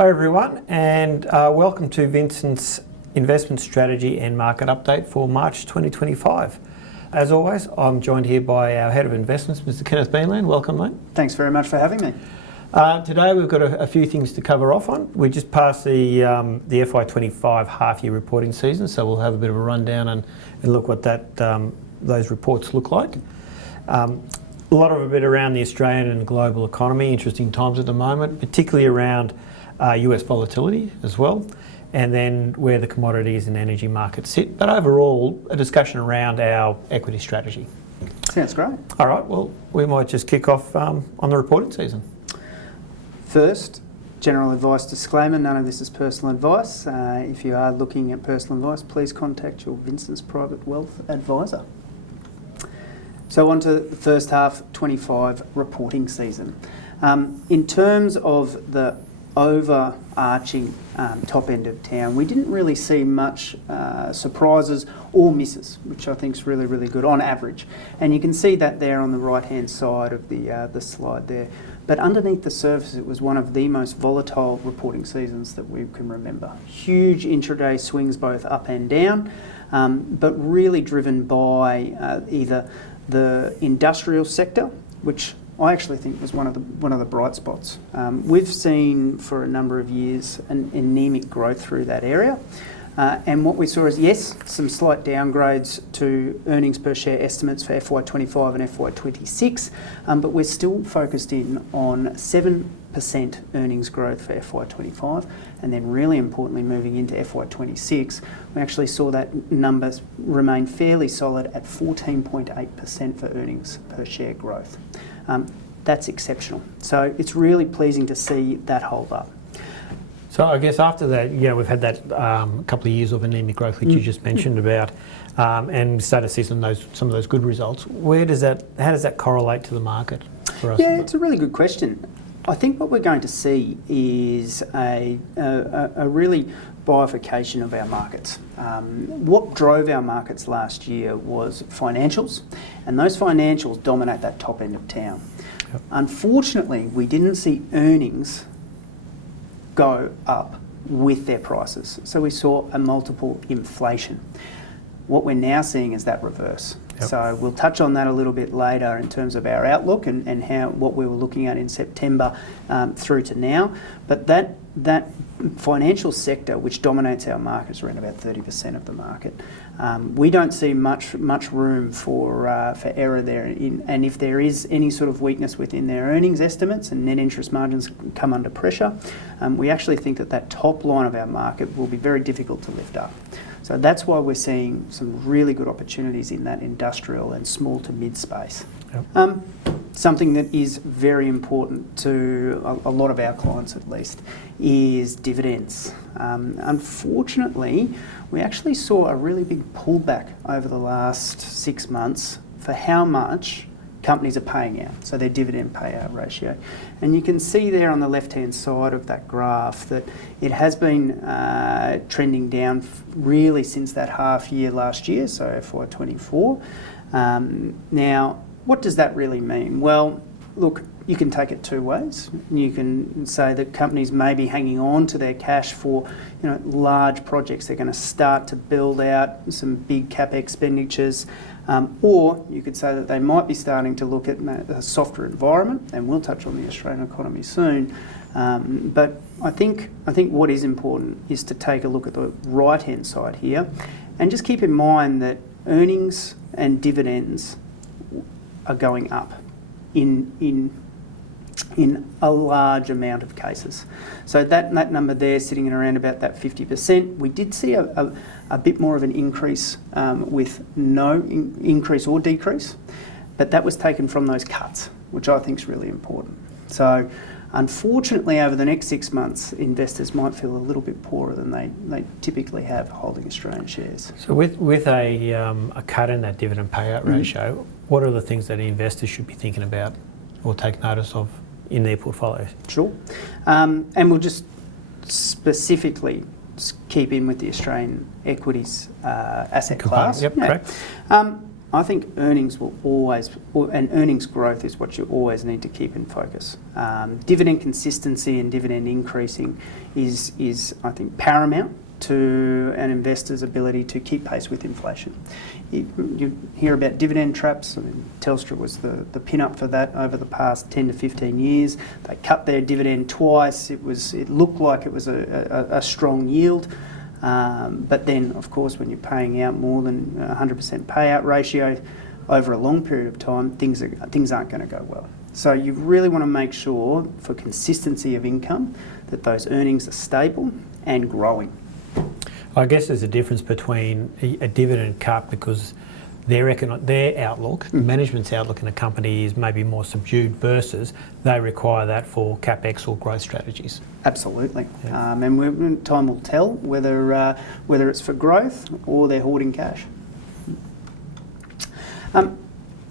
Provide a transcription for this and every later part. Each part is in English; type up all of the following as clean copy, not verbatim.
Hi everyone, and welcome to Vincent's investment strategy and market update for March 2025. As always, I'm joined here by our Head of Investments, Mr. Kenneth Beanland. Welcome, mate. Thanks very much for having me. Today we've got a few things to cover off on. We just passed the FY25 Half Year Reporting season, so we'll have a bit of a rundown and look what those reports look like. A lot of a bit around the Australian and global economy, interesting times at the moment, particularly around US volatility as well, and then where the commodities and energy markets sit. But overall, a discussion around our equity strategy. Sounds great. All right, well, we might just kick off on the reporting season. First, general advice disclaimer, none of this is personal advice. If you are looking at personal advice, please contact your Vincent's Private Wealth Advisor. So on to the first half 25 reporting season. In terms of the overarching top end of town, we didn't really see much surprises or misses, which I think is really, really good on average. And you can see that there on the right-hand side of the slide there. But underneath the surface, it was one of the most volatile reporting seasons that we can remember. Huge intraday swings both up and down, but really driven by either the industrial sector, which I actually think was one of the bright spots. We've seen for a number of years an anemic growth through that area, and what we saw is, yes, some slight downgrades to earnings per share estimates for FY25 and FY26, but we're still focused in on 7% earnings growth for FY25, and then really importantly moving into FY26, we actually saw that numbers remain fairly solid at 14.8% for earnings per share growth. That's exceptional. So it's really pleasing to see that hold up. So I guess after that, we've had that couple of years of anemic growth, which you just mentioned about, and we started to see some of those good results. How does that correlate to the market for us? Yeah, it's a really good question. I think what we're going to see is a really bifurcation of our markets. What drove our markets last year was financials, and those financials dominate that top end of town. Yep. Unfortunately, we didn't see earnings go up with their prices, so we saw a multiple inflation. What we're now seeing is that reverse. Yep. So we'll touch on that a little bit later in terms of our outlook and what we were looking at in September through to now. But that financial sector, which dominates our markets, around about 30% of the market, we don't see much room for error there. And if there is any sort of weakness within their earnings estimates and net interest margins come under pressure, we actually think that top line of our market will be very difficult to lift up. So that's why we're seeing some really good opportunities in that industrial and small to mid space. Yep. Something that is very important to a lot of our clients, at least, is dividends. Unfortunately, we actually saw a really big pullback over the last 6 months for how much companies are paying out, so their dividend payout ratio. And you can see there on the left-hand side of that graph that it has been trending down really since that half year last year, so FY24. Now, what does that really mean? Well, look, you can take it two ways. You can say that companies may be hanging on to their cash for large projects. They're going to start to build out some big CapEx expenditures. Or you could say that they might be starting to look at a softer environment, and we'll touch on the Australian economy soon. But I think what is important is to take a look at the right-hand side here, and just keep in mind that earnings and dividends are going up in a large amount of cases. So that number there sitting at around about that 50%. We did see a bit more of an increase with no increase or decrease, but that was taken from those cuts, which I think is really important. So unfortunately, over the next 6 months, investors might feel a little bit poorer than they typically have holding Australian shares. So with a cut in that dividend payout ratio, what are the things that investors should be thinking about or take notice of in their portfolios? Sure. And we'll just specifically keep in with the Australian equities asset class. Yep, correct. I think earnings will always, and earnings growth is what you always need to keep in focus. Dividend consistency and dividend increasing is I think, paramount to an investor's ability to keep pace with inflation. You hear about dividend traps. I mean, Telstra was the pin-up for that over the past 10 to 15 years. They cut their dividend twice. It looked like it was a strong yield. But then, of course, when you're paying out more than 100% payout ratio over a long period of time, things aren't going to go well. So you really want to make sure, for consistency of income, that those earnings are stable and growing. I guess there's a difference between a dividend cut because their outlook, management's outlook in a company is maybe more subdued versus they require that for CapEx or growth strategies. Absolutely. Yeah. And time will tell whether it's for growth or they're hoarding cash.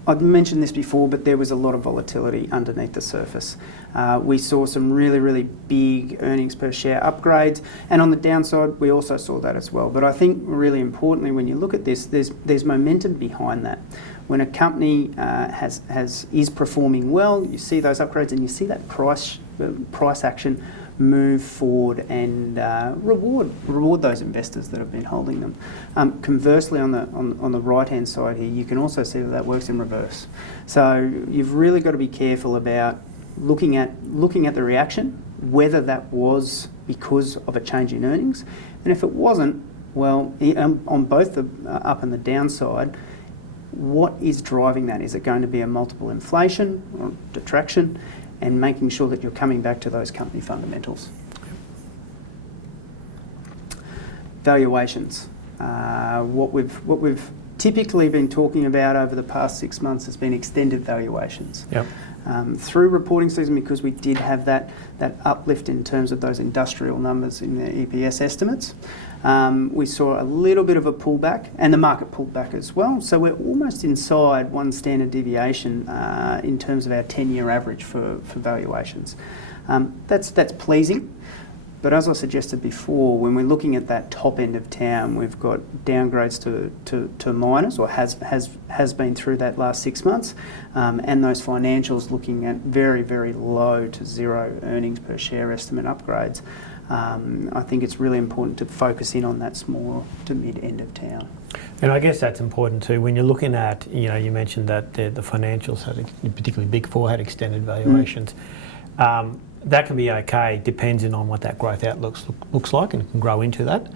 I've mentioned this before, but there was a lot of volatility underneath the surface. We saw some really, really big earnings per share upgrades, and on the downside, we also saw that as well. But I think really importantly, when you look at this, there's momentum behind that. When a company is performing well, you see those upgrades, and you see that price action move forward and reward those investors that have been holding them. Conversely, on the right-hand side here, you can also see that works in reverse. So you've really got to be careful about looking at the reaction, whether that was because of a change in earnings, and if it wasn't, well, on both the up and the downside, what is driving that? Is it going to be a multiple inflation or detraction? And making sure that you're coming back to those company fundamentals. Valuations. What we've typically been talking about over the past 6 months has been extended valuations. Yep. Through reporting season, because we did have that uplift in terms of those industrial numbers in the EPS estimates, we saw a little bit of a pullback, and the market pulled back as well. So we're almost inside one standard deviation in terms of our 10-year average for valuations. That's pleasing. But as I suggested before, when we're looking at that top end of town, we've got downgrades to minus, or has been through that last 6 months, and those financials looking at very, very low to zero earnings per share estimate upgrades. I think it's really important to focus in on that small to mid end of town. And I guess that's important too. When you're looking at, you mentioned that the financials, particularly Big Four, had extended valuations. That can be okay, depending on what that growth outlook looks like, and can grow into that.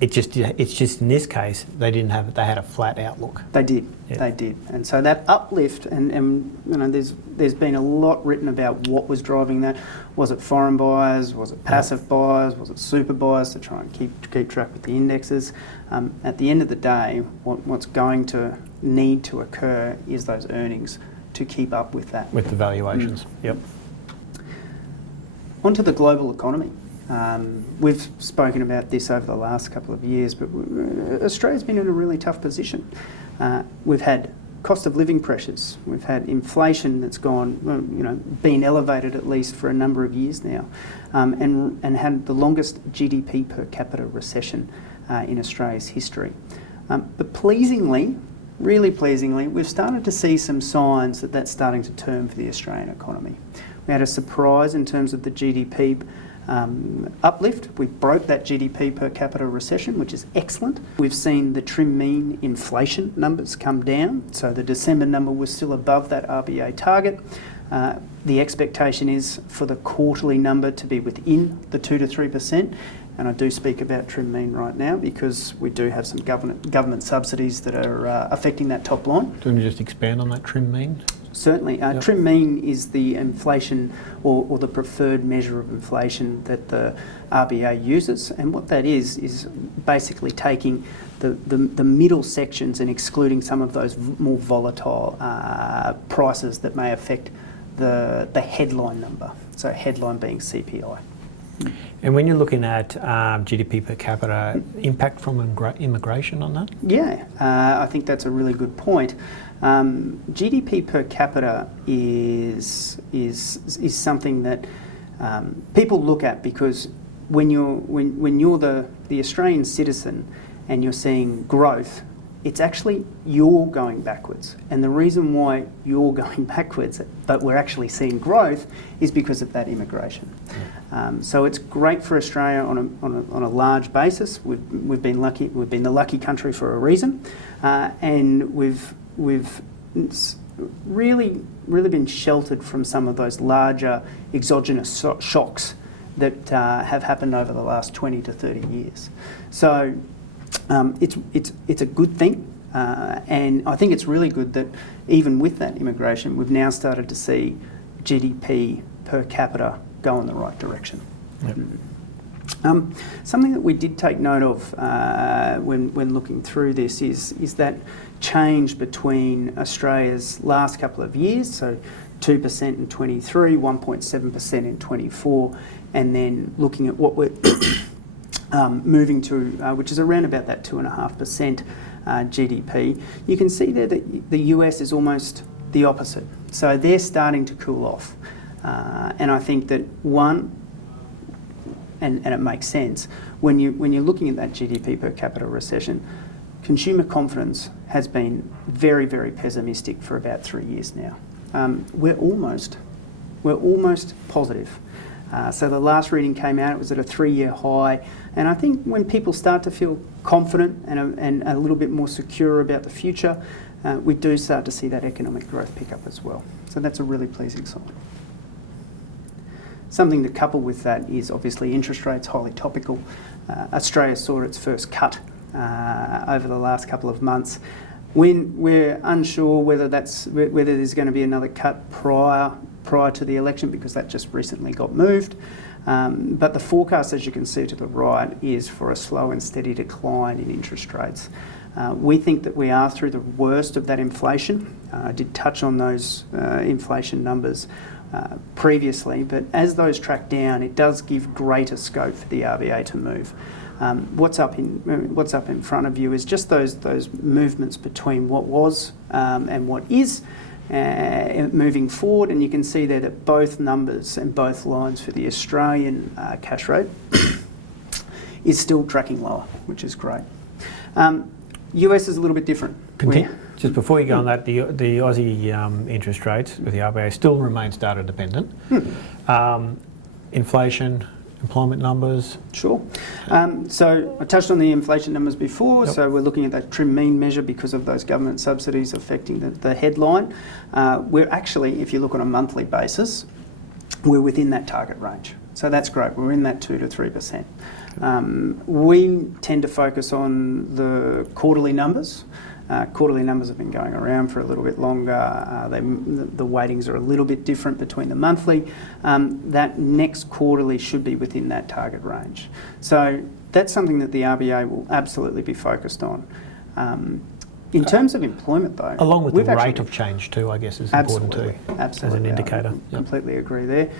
It's just in this case they had a flat outlook. They did. Yeah. They did. And so that uplift, and there's been a lot written about what was driving that. Was it foreign buyers? Was it passive buyers? Was it super buyers to try and keep track with the indexes? At the end of the day, what's going to need to occur is those earnings to keep up with that. With the valuations. Yep. Onto the global economy. We've spoken about this over the last couple of years, but Australia's been in a really tough position. We've had cost of living pressures. We've had inflation that's been elevated at least for a number of years now, and had the longest GDP per capita recession in Australia's history. But really pleasingly, we've started to see some signs that that's starting to turn for the Australian economy. We had a surprise in terms of the GDP uplift. We broke that GDP per capita recession, which is excellent. We've seen the trim mean inflation numbers come down, so the December number was still above that RBA target. The expectation is for the quarterly number to be within the 2 to 3%. And I do speak about trim mean right now because we do have some government subsidies that are affecting that top line. Do you want to just expand on that trim mean? Certainly. Yep. Trim mean is the inflation or the preferred measure of inflation that the RBA uses. And what that is basically taking the middle sections and excluding some of those more volatile prices that may affect the headline number. So headline being CPI. And when you're looking at GDP per capita, impact from immigration on that? Yeah, I think that's a really good point. GDP per capita is something that people look at because when you're the Australian citizen and you're seeing growth, it's actually you're going backwards. And the reason why you're going backwards, but we're actually seeing growth, is because of that immigration. So it's great for Australia on a large basis. We've been lucky. We've been the lucky country for a reason, and we've really been sheltered from some of those larger exogenous shocks that have happened over the last 20 to 30 years. So it's a good thing, and I think it's really good that even with that immigration, we've now started to see GDP per capita go in the right direction. Yep. Something that we did take note of when looking through this is that change between Australia's last couple of years, so 2% in 23, 1.7% in 24, and then looking at what we're moving to, which is around about that 2.5% GDP. You can see there that the US is almost the opposite. So they're starting to cool off. And I think that and it makes sense, when you're looking at that GDP per capita recession, consumer confidence has been very, very pessimistic for about 3 years now. We're almost positive. So the last reading came out, it was at a 3-year high, and I think when people start to feel confident and a little bit more secure about the future, we do start to see that economic growth pick up as well. So that's a really pleasing sign. Something to couple with that is obviously interest rates, highly topical. Australia saw its first cut over the last couple of months. We're unsure whether there's going to be another cut prior to the election, because that just recently got moved. But the forecast, as you can see to the right, is for a slow and steady decline in interest rates. We think that we are through the worst of that inflation. I did touch on those inflation numbers previously, but as those track down, it does give greater scope for the RBA to move. What's up in front of you is just those movements between what was and what is moving forward, and you can see there that both numbers and both lines for the Australian cash rate is still tracking lower, which is great. US is a little bit different. Just before you go on that, the Aussie interest rates with the RBA still remains data dependent. Inflation, employment numbers. Sure. So I touched on the inflation numbers before. Yep. So we're looking at that trim mean measure because of those government subsidies affecting the headline. We're actually, if you look on a monthly basis, we're within that target range. So that's great. We're in that 2 to 3%. We tend to focus on the quarterly numbers. Quarterly numbers have been going around for a little bit longer. The weightings are a little bit different between the monthly. That next quarterly should be within that target range. So that's something that the RBA will absolutely be focused on. In terms of employment, though, along with the rate of change too, I guess is important too, as an indicator. I completely agree there.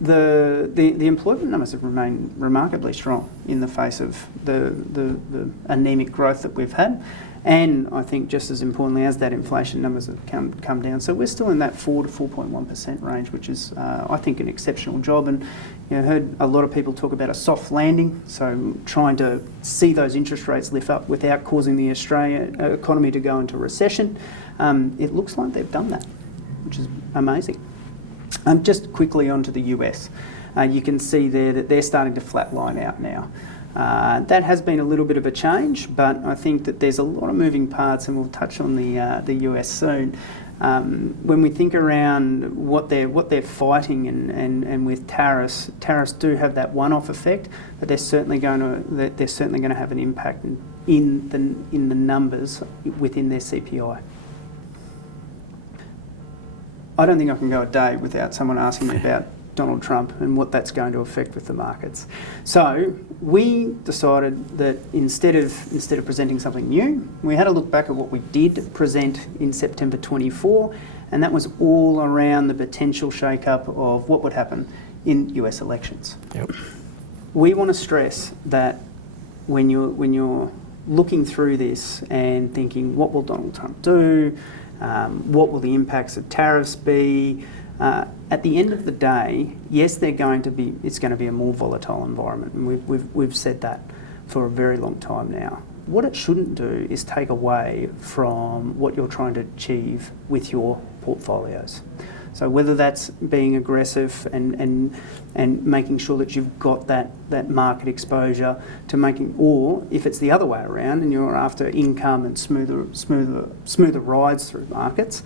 The employment numbers have remained remarkably strong in the face of the anemic growth that we've had. And I think just as importantly as that, inflation numbers have come down. So we're still in that 4 to 4.1% range, which is, I think, an exceptional job. And I heard a lot of people talk about a soft landing, so trying to see those interest rates lift up without causing the Australian economy to go into recession. It looks like they've done that, which is amazing. Just quickly onto the US. You can see there that they're starting to flatline out now. That has been a little bit of a change, but I think that there's a lot of moving parts, and we'll touch on the US soon. When we think around what they're fighting and with tariffs do have that one-off effect, but they're certainly going to have an impact in the numbers within their CPI. I don't think I can go a day without someone asking me about Donald Trump and what that's going to affect with the markets. So we decided that instead of presenting something new, we had a look back at what we did present in September 24, and that was all around the potential shake-up of what would happen in US elections. Yep. We want to stress that when you're looking through this and thinking, what will Donald Trump do? What will the impacts of tariffs be? At the end of the day, yes, it's going to be a more volatile environment, and we've said that for a very long time now. what it shouldn't do is take away from what you're trying to achieve with your portfolios. So whether that's being aggressive and making sure that you've got that market exposure to making, or if it's the other way around and you're after income and smoother rides through markets,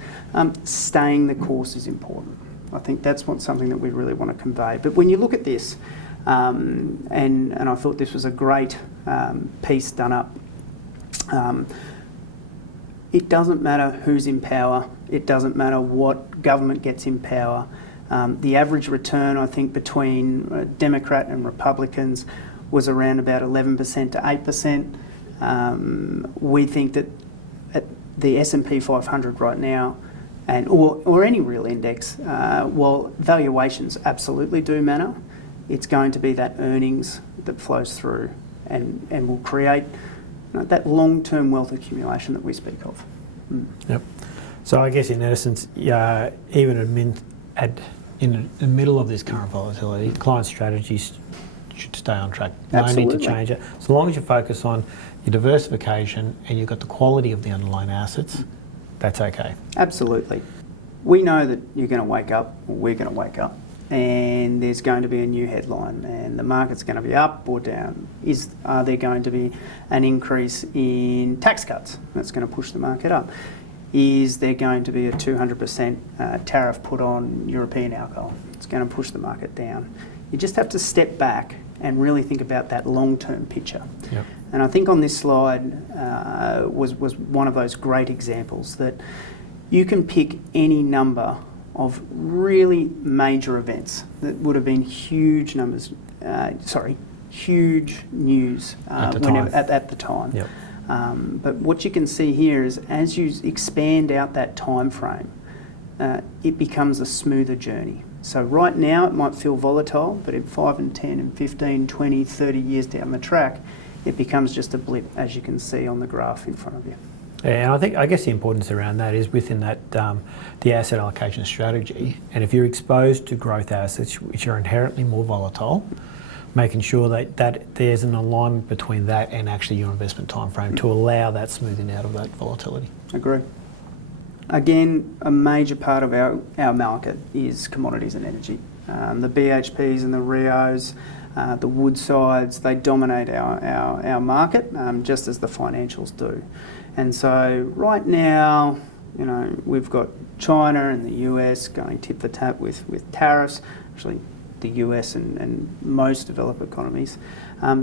staying the course is important. I think that's something that we really want to convey. But when you look at this, and I thought this was a great piece done up. It doesn't matter who's in power. It doesn't matter what government gets in power. The average return, I think, between Democrat and Republicans was around about 11% to 8%. We think that at the S&P 500 right now, or any real index, while valuations absolutely do matter, it's going to be that earnings that flows through and will create that long-term wealth accumulation that we speak of. Yep. So I guess in essence, even in the middle of this current volatility, client strategies should stay on track. Absolutely. No need to change it. So long as you focus on your diversification and you've got the quality of the underlying assets, that's okay. Absolutely. We know that you're going to wake up, or we're going to wake up, and there's going to be a new headline, and the market's going to be up or down. Are there going to be an increase in tax cuts? That's going to push the market up. Is there going to be a 200% tariff put on European alcohol? It's going to push the market down. You just have to step back and really think about that long-term picture. Yep. And I think on this slide was one of those great examples that you can pick any number of really major events that would have been huge numbers, huge news at the time. Yep. But what you can see here is as you expand out that time frame, it becomes a smoother journey. So right now it might feel volatile, but in 5 and 10 and 15, 20, 30 years down the track, it becomes just a blip, as you can see on the graph in front of you. Yeah, and I guess the importance around that is within that the asset allocation strategy. And if you're exposed to growth assets, which are inherently more volatile, making sure that there's an alignment between that and actually your investment time frame to allow that smoothing out of that volatility. Agree. Again, a major part of our market is commodities and energy. The BHPs and the Rios, the Woodsides, they dominate our market, just as the financials do. And so right now, we've got China and the US going tip for tap with tariffs, actually the US and most developed economies.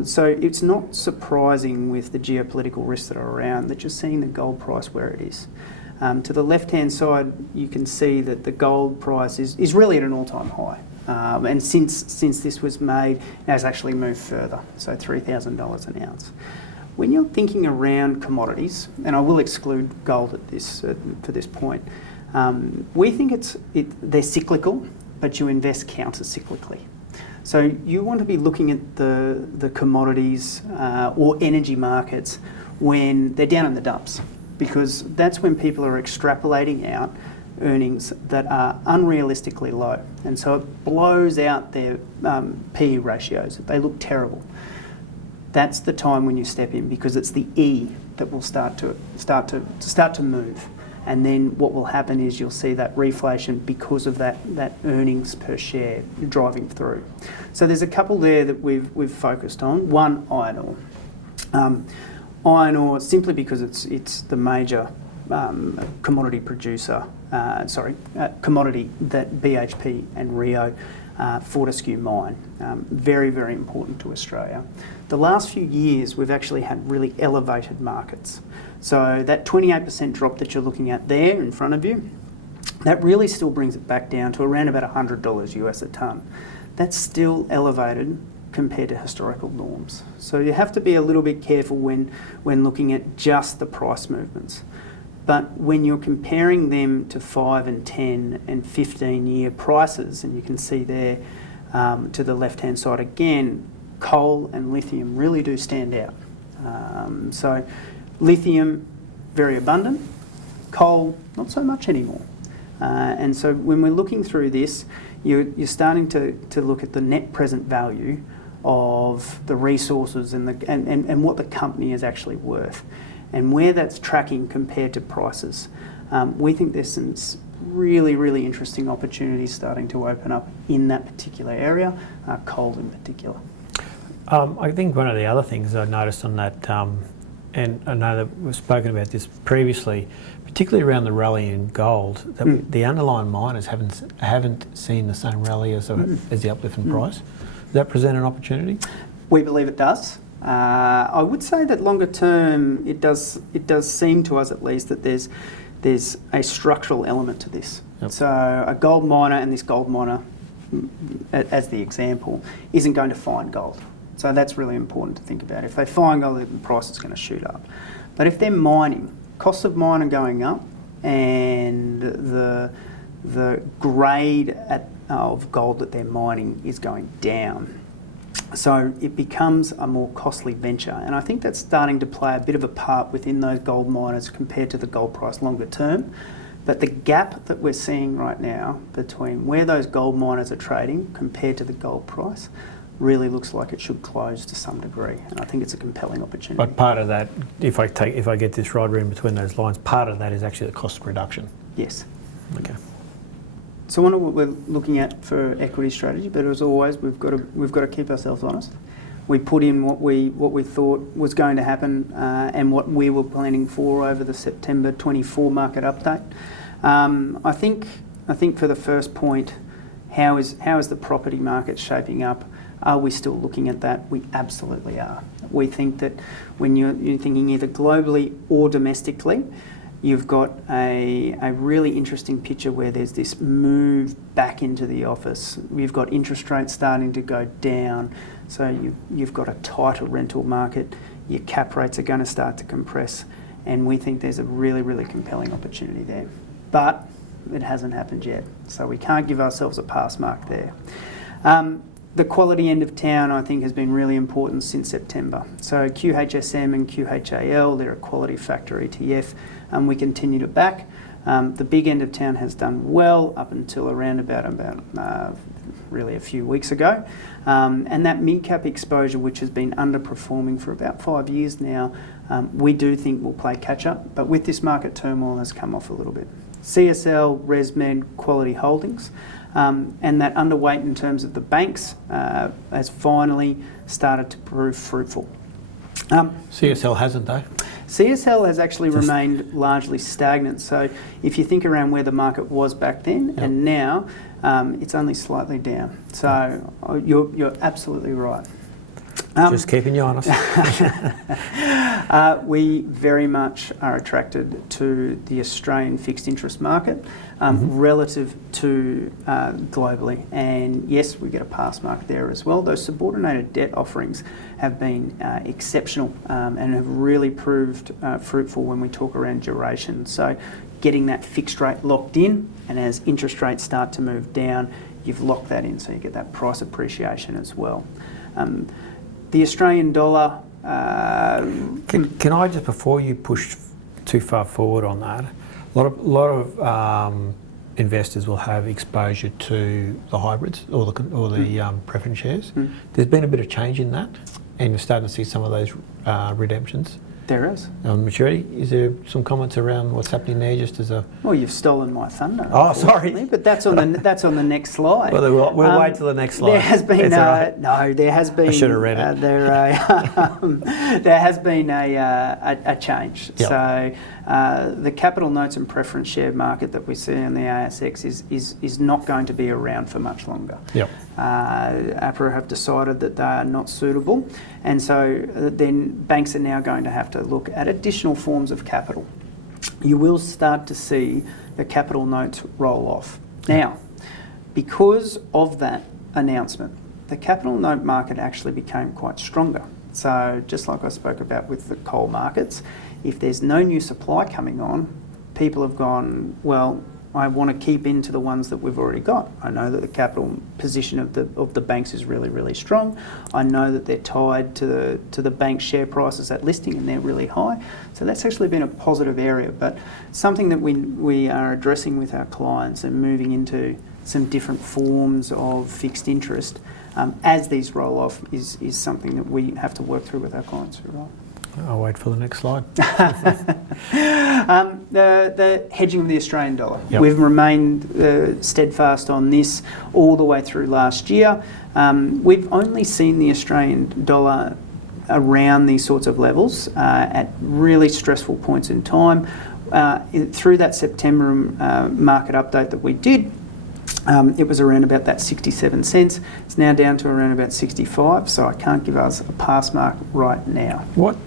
So it's not surprising with the geopolitical risks that are around that you're seeing the gold price where it is. To the left-hand side, you can see that the gold price is really at an all-time high. And since this was made, it has actually moved further, so $3,000 an ounce. When you're thinking around commodities, and I will exclude gold for this point, we think they're cyclical, but you invest counter-cyclically. So you want to be looking at the commodities or energy markets when they're down in the dumps, because that's when people are extrapolating out earnings that are unrealistically low, and so it blows out their PE ratios. They look terrible. That's the time when you step in, because it's the E that will start to move, and then what will happen is you'll see that reflation because of that earnings per share driving through. So there's a couple there that we've focused on. One, iron ore. Iron ore, simply because it's the major commodity producer, commodity that BHP and Rio Fortescue mine. Very, very important to Australia. The last few years, we've actually had really elevated markets. So that 28% drop that you're looking at there in front of you, that really still brings it back down to around about $100 US a tonne. That's still elevated compared to historical norms. So you have to be a little bit careful when looking at just the price movements. But when you're comparing them to 5 and 10 and 15-year prices, and you can see there to the left-hand side again, coal and lithium really do stand out. So lithium, very abundant. Coal, not so much anymore. And so when we're looking through this, you're starting to look at the net present value of the resources and what the company is actually worth, and where that's tracking compared to prices. We think there's some really, really interesting opportunities starting to open up in that particular area, coal in particular. I think one of the other things I noticed on that, and I know that we've spoken about this previously, particularly around the rally in gold, that the underlying miners haven't seen the same rally as the uplift in price. Does that present an opportunity? We believe it does. I would say that longer term, it does seem to us at least that there's a structural element to this. Yep. So a gold miner, and this gold miner, as the example, isn't going to find gold. So that's really important to think about. If they find gold, the price is going to shoot up. But if they're mining, costs of mine are going up, and the grade of gold that they're mining is going down. So it becomes a more costly venture, and I think that's starting to play a bit of a part within those gold miners compared to the gold price longer term. But the gap that we're seeing right now between where those gold miners are trading compared to the gold price really looks like it should close to some degree, and I think it's a compelling opportunity. But part of that, if I get this right in between those lines, part of that is actually the cost reduction. Yes. Okay. So I know what we're looking at for equity strategy, but as always, we've got to keep ourselves honest. We put in what we thought was going to happen and what we were planning for over the September 24 market update. I think for the first point, how is the property market shaping up? Are we still looking at that? We absolutely are. We think that when you're thinking either globally or domestically, you've got a really interesting picture where there's this move back into the office. You've got interest rates starting to go down, so you've got a tighter rental market. Your cap rates are going to start to compress, and we think there's a really, really compelling opportunity there. But it hasn't happened yet, so we can't give ourselves a pass mark there. The quality end of town, I think, has been really important since September. So QHSM and QHAL, they're a quality factor ETF, and we continue to back. The big end of town has done well up until around about really a few weeks ago. And that mid-cap exposure, which has been underperforming for about 5 years now, we do think will play catch-up, but with this market turmoil has come off a little bit. CSL, ResMed, quality holdings. And that underweight in terms of the banks has finally started to prove fruitful. CSL hasn't though. CSL has actually remained largely stagnant. So if you think around where the market was back then and now, it's only slightly down. So you're absolutely right. Just keeping you honest. We very much are attracted to the Australian fixed interest market relative to globally. And yes, we get a pass mark there as well. Those subordinated debt offerings have been exceptional and have really proved fruitful when we talk around duration. So getting that fixed rate locked in, and as interest rates start to move down, you've locked that in, so you get that price appreciation as well. The Australian dollar... Can I just, before you push too far forward on that, a lot of investors will have exposure to the hybrids or the preference shares. There's been a bit of change in that, and you're starting to see some of those redemptions. There is. On maturity, is there some comments around what's happening there, just as a... Well, you've stolen my thunder. Oh, sorry. But that's on the next slide. Well, we'll wait till the next slide. There has been there has been. I should have read it. There has been a change. Yep. So the capital notes and preference share market that we see on the ASX is not going to be around for much longer. Yep. APRA have decided that they are not suitable, and so then banks are now going to have to look at additional forms of capital. You will start to see the capital notes roll off. Now, because of that announcement, the capital note market actually became quite stronger. So just like I spoke about with the coal markets, if there's no new supply coming on, people have gone, well, I want to keep into the ones that we've already got. I know that the capital position of the banks is really, really strong. I know that they're tied to the bank share prices at listing, and they're really high. So that's actually been a positive area, but something that we are addressing with our clients and moving into some different forms of fixed interest as these roll off is something that we have to work through with our clients who roll. I'll wait for the next slide. The hedging of the Australian dollar. Yep. We've remained steadfast on this all the way through last year. We've only seen the Australian dollar around these sorts of levels at really stressful points in time. Through that September market update that we did, it was around about that 67 cents. It's now down to around about 65, so I can't give us a pass mark right now. What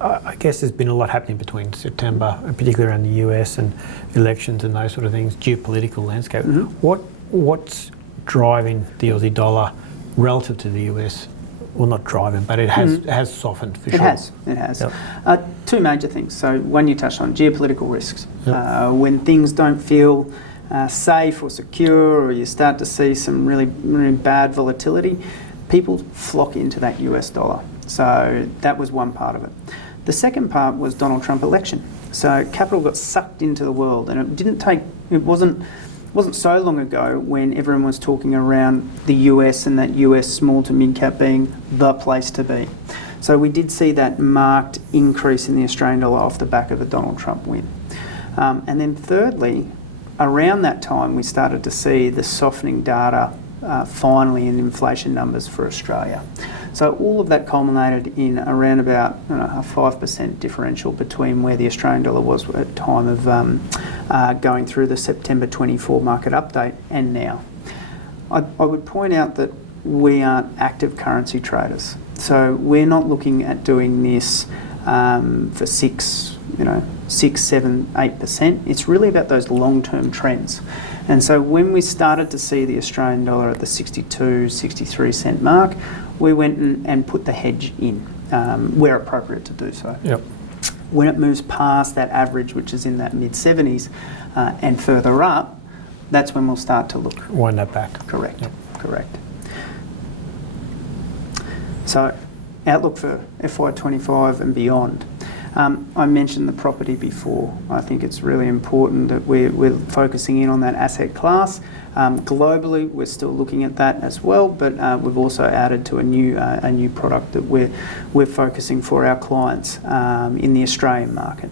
I guess there's been a lot happening between September, and particularly around the US and elections and those sort of things, geopolitical landscape. What's driving the Aussie dollar relative to the US? Well, not driving, but it has softened for sure. It has. Yep. Two major things. So one you touched on, geopolitical risks. Yep. When things don't feel safe or secure, or you start to see some really bad volatility, people flock into that US dollar. So that was one part of it. The second part was Donald Trump election. So capital got sucked into the world, and it wasn't so long ago when everyone was talking around the US and that US small to mid cap being the place to be. So we did see that marked increase in the Australian dollar off the back of the Donald Trump win. And then thirdly, around that time we started to see the softening data finally in inflation numbers for Australia. So all of that culminated in around about a 5% differential between where the Australian dollar was at time of going through the September 24 market update and now. I would point out that we aren't active currency traders. So we're not looking at doing this for 6, 7, 8%. It's really about those long-term trends. And so when we started to see the Australian dollar at the 62, 63 cent mark, we went and put the hedge in where appropriate to do so. Yep. When it moves past that average, which is in that mid-70s and further up, that's when we'll start to look. Wind that back. Correct. Yep. Correct. So outlook for FY25 and beyond. I mentioned the property before. I think it's really important that we're focusing in on that asset class. Globally, we're still looking at that as well, but we've also added to a new product that we're focusing for our clients in the Australian market.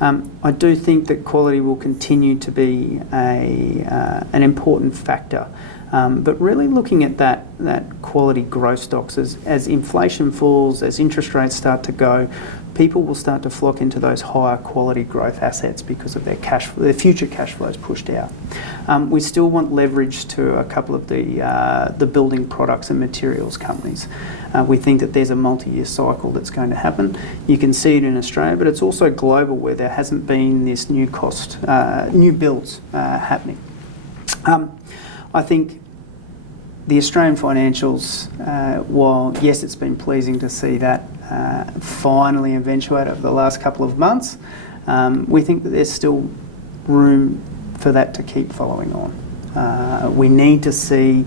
I do think that quality will continue to be an important factor. But really looking at that quality growth stocks as inflation falls, as interest rates start to go, people will start to flock into those higher quality growth assets because of their future cash flows pushed out. We still want leverage to a couple of the building products and materials companies. We think that there's a multi-year cycle that's going to happen. You can see it in Australia, but it's also global where there hasn't been this new builds happening. I think the Australian financials, while yes, it's been pleasing to see that finally eventuate over the last couple of months, we think that there's still room for that to keep following on. We need to see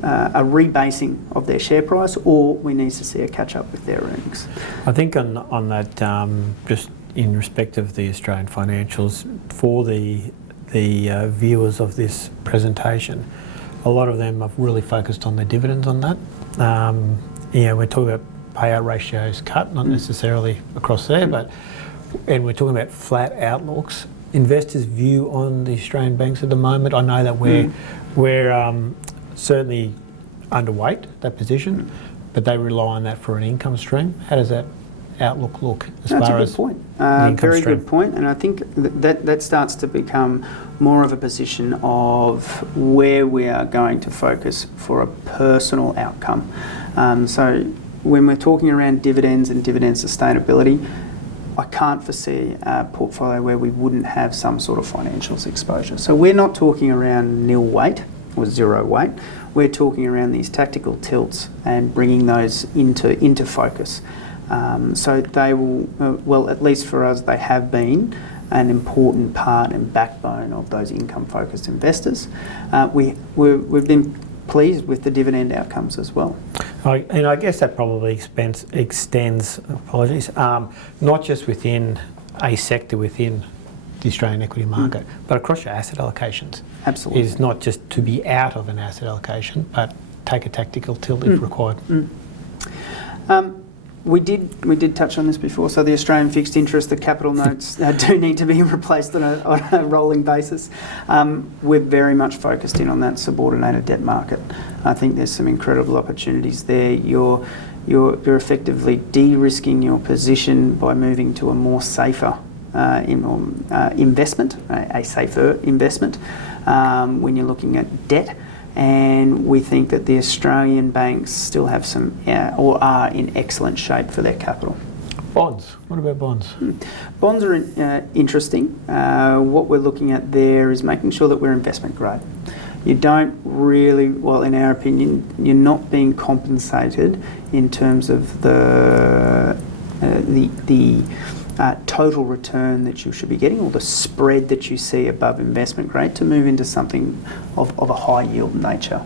a rebasing of their share price, or we need to see a catch up with their earnings. I think on that, just in respect of the Australian financials, for the viewers of this presentation, a lot of them have really focused on their dividends on that. We're talking about payout ratios cut, not necessarily across there, and we're talking about flat outlooks. Investors' view on the Australian banks at the moment, I know that we're certainly underweight that position, but they rely on that for an income stream. How does that outlook look as far as the income very stream? Good point, and I think that starts to become more of a position of where we are going to focus for a personal outcome. So when we're talking around dividends and dividend sustainability, I can't foresee a portfolio where we wouldn't have some sort of financials exposure. So we're not talking around nil weight or zero weight. We're talking around these tactical tilts and bringing those into focus. So they will, at least for us, they have been an important part and backbone of those income-focused investors. We've been pleased with the dividend outcomes as well. And I guess that probably extends, not just within a sector within the Australian equity market, but across your asset allocations. Absolutely. Is not just to be out of an asset allocation, but take a tactical tilt if required. We did touch on this before. So the Australian fixed interest, the capital notes do need to be replaced on a rolling basis. We're very much focused in on that subordinated debt market. I think there's some incredible opportunities there. You're effectively de-risking your position by moving to a more safer investment, a safer investment when you're looking at debt. And we think that the Australian banks still have some, or are in excellent shape for their capital. Bonds. What about bonds? Bonds are interesting. What we're looking at there is making sure that we're investment grade. You don't really, well, in our opinion, you're not being compensated in terms of the total return that you should be getting, or the spread that you see above investment grade, to move into something of a high yield nature.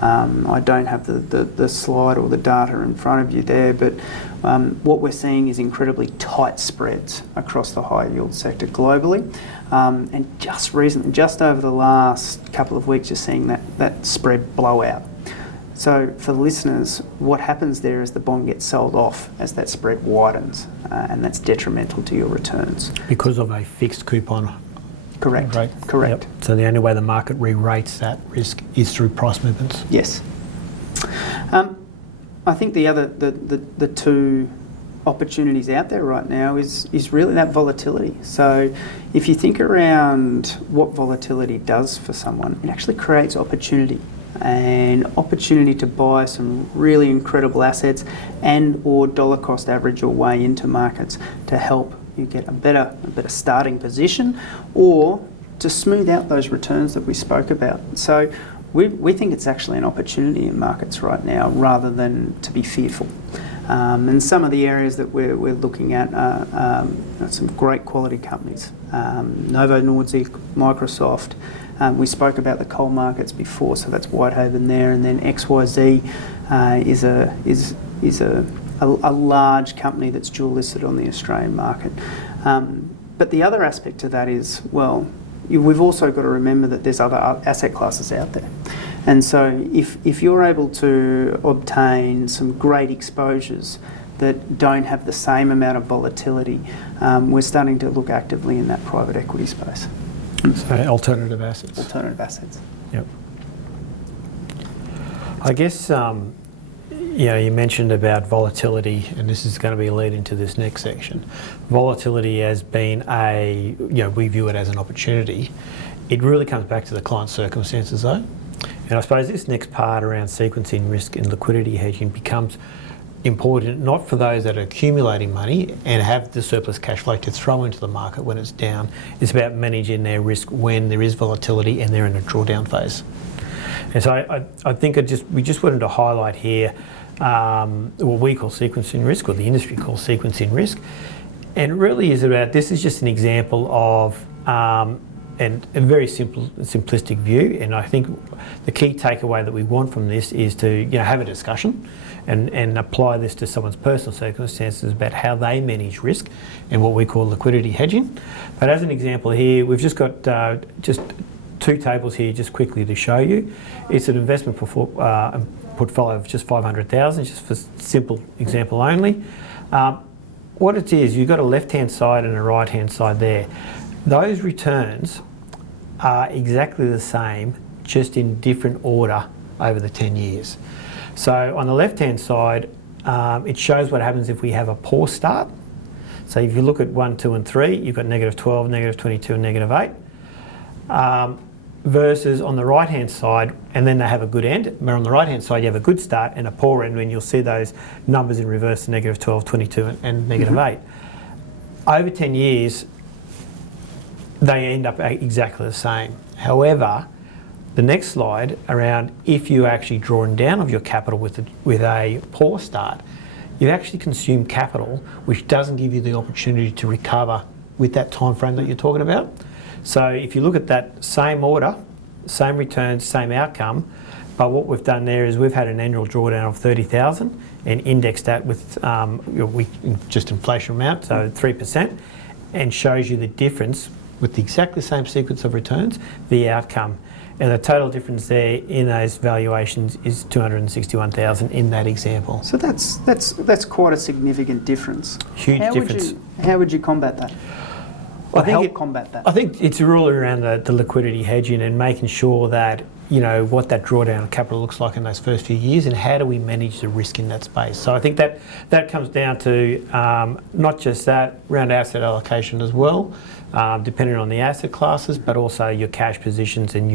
I don't have the slide or the data in front of you there, but what we're seeing is incredibly tight spreads across the high yield sector globally. And just recently, just over the last couple of weeks, you're seeing that spread blow out. So for the listeners, what happens there is the bond gets sold off as that spread widens, and that's detrimental to your returns. Because of a fixed coupon. Correct. Right. Correct. Yep. So the only way the market re-rates that risk is through price movements. Yes. I think the two opportunities out there right now is really that volatility. So if you think around what volatility does for someone, it actually creates opportunity. And opportunity to buy some really incredible assets and or dollar cost average your way into markets to help you get a better starting position, or to smooth out those returns that we spoke about. So we think it's actually an opportunity in markets right now rather than to be fearful. And some of the areas that we're looking at are some great quality companies. Novo Nordisk, Microsoft. We spoke about the coal markets before, so that's Whitehaven there, and then XYZ is a large company that's dual listed on the Australian market. But the other aspect to that is, well, we've also got to remember that there's other asset classes out there. And so if you're able to obtain some great exposures that don't have the same amount of volatility, we're starting to look actively in that private equity space. So alternative assets. Alternative assets. Yep. I guess you mentioned about volatility, and this is going to be a lead into this next section. Volatility has been we view it as an opportunity. It really comes back to the client circumstances though. And I suppose this next part around sequencing risk and liquidity hedging becomes important, not for those that are accumulating money and have the surplus cash flow to throw into the market when it's down. It's about managing their risk when there is volatility and they're in a drawdown phase. And so I think we just wanted to highlight here what we call sequencing risk, or the industry calls sequencing risk. And it really is about, this is just an example of and a very simplistic view, and I think the key takeaway that we want from this is to have a discussion and apply this to someone's personal circumstances about how they manage risk and what we call liquidity hedging. But as an example here, we've just got just two tables here just quickly to show you. It's an investment portfolio of just 500,000, just for simple example only. What it is, you've got a left-hand side and a right-hand side there. Those returns are exactly the same, just in different order over the 10 years. So on the left-hand side, it shows what happens if we have a poor start. So if you look at 1, 2 and 3, you've got negative 12, negative 22 and negative 8. Versus on the right-hand side, and then they have a good end. But on the right-hand side, you have a good start and a poor end, when you'll see those numbers in reverse, negative 12, 22 and negative 8. Over 10 years, they end up exactly the same. However, the next slide around, if you actually drawing down of your capital with a poor start, you actually consume capital, which doesn't give you the opportunity to recover with that time frame that you're talking about. So if you look at that same order, same returns, same outcome, but what we've done there is we've had an annual drawdown of 30,000 and indexed that with just inflation amount, so 3%, and shows you the difference with exactly the same sequence of returns, the outcome. And the total difference there in those valuations is $261,000 in that example. So that's quite a significant difference. Huge difference. How would you combat that? Or combat that? I think it's really around the liquidity hedging and making sure that, you know, what that drawdown of capital looks like in those first few years and how do we manage the risk in that space. So I think that comes down to not just that, around asset allocation as well, depending on the asset classes, but also your cash positions and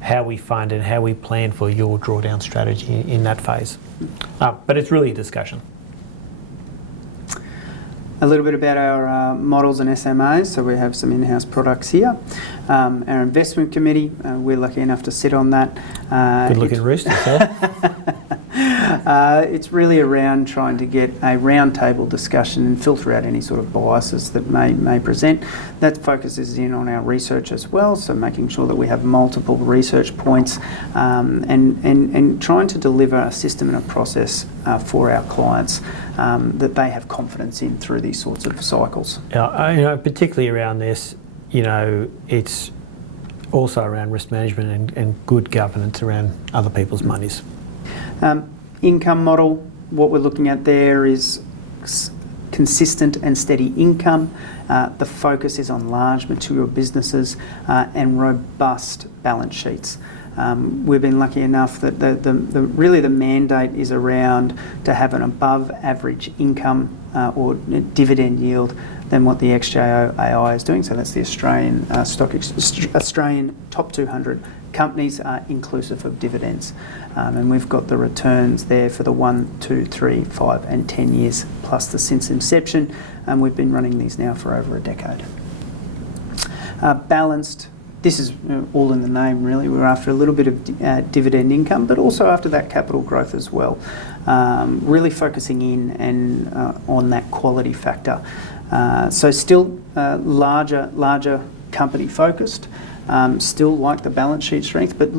how we fund and how we plan for your drawdown strategy in that phase. But it's really a discussion. A little bit about our models and SMAs. So we have some in-house products here. Our investment committee, we're lucky enough to sit on that. Good looking rooster, sir. It's really around trying to get a roundtable discussion and filter out any sort of biases that may present. That focuses in on our research as well, so making sure that we have multiple research points and trying to deliver a system and a process for our clients that they have confidence in through these sorts of cycles. Yeah, you know, particularly around this, you know, it's also around risk management and good governance around other people's monies. Income model, what we're looking at there is consistent and steady income. The focus is on large material businesses and robust balance sheets. We've been lucky enough that really the mandate is around to have an above average income or dividend yield than what the XJO-AI is doing. So that's the Australian Australian top 200 companies inclusive of dividends. And we've got the returns there for the 1, 2, 3, 5 and 10 years plus the since inception, and we've been running these now for over a decade. Balanced, this is all in the name really. We're after a little bit of dividend income, but also after that capital growth as well. Really focusing in and on that quality factor. So still larger company focused. Still like the balance sheet strength, but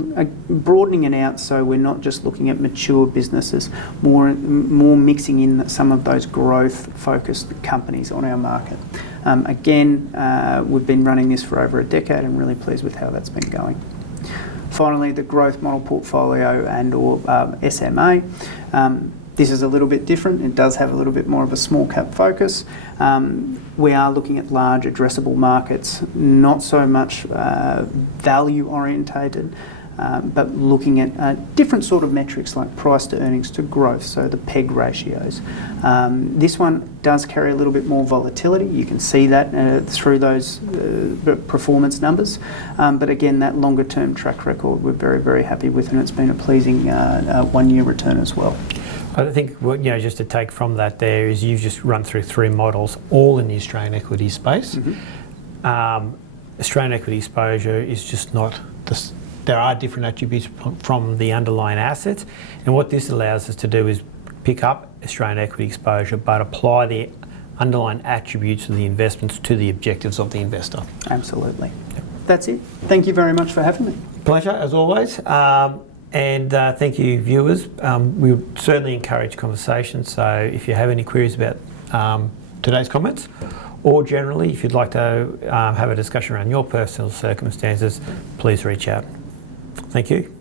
broadening it out so we're not just looking at mature businesses, more mixing in some of those growth-focused companies on our market. Again, we've been running this for over a decade and really pleased with how that's been going. Finally, the growth model portfolio and or SMA. This is a little bit different. It does have a little bit more of a small cap focus. We are looking at large addressable markets, not so much value orientated, but looking at different sort of metrics like price to earnings to growth, so the PEG ratios. This one does carry a little bit more volatility. You can see that through those performance numbers. But again, that longer term track record we're very, very happy with, and it's been a pleasing 1 year return as well. I think, you know, just to take from that there is you've just run through 3 models, all in the Australian equity space. Mm-hmm. Australian equity exposure is just not, there are different attributes from the underlying assets, and what this allows us to do is pick up Australian equity exposure but apply the underlying attributes of the investments to the objectives of the investor. Absolutely. Yep. That's it. Thank you very much for having me. Pleasure, as always. And thank you, viewers. We would certainly encourage conversation, so if you have any queries about today's comments, or generally if you'd like to have a discussion around your personal circumstances, please reach out. Thank you.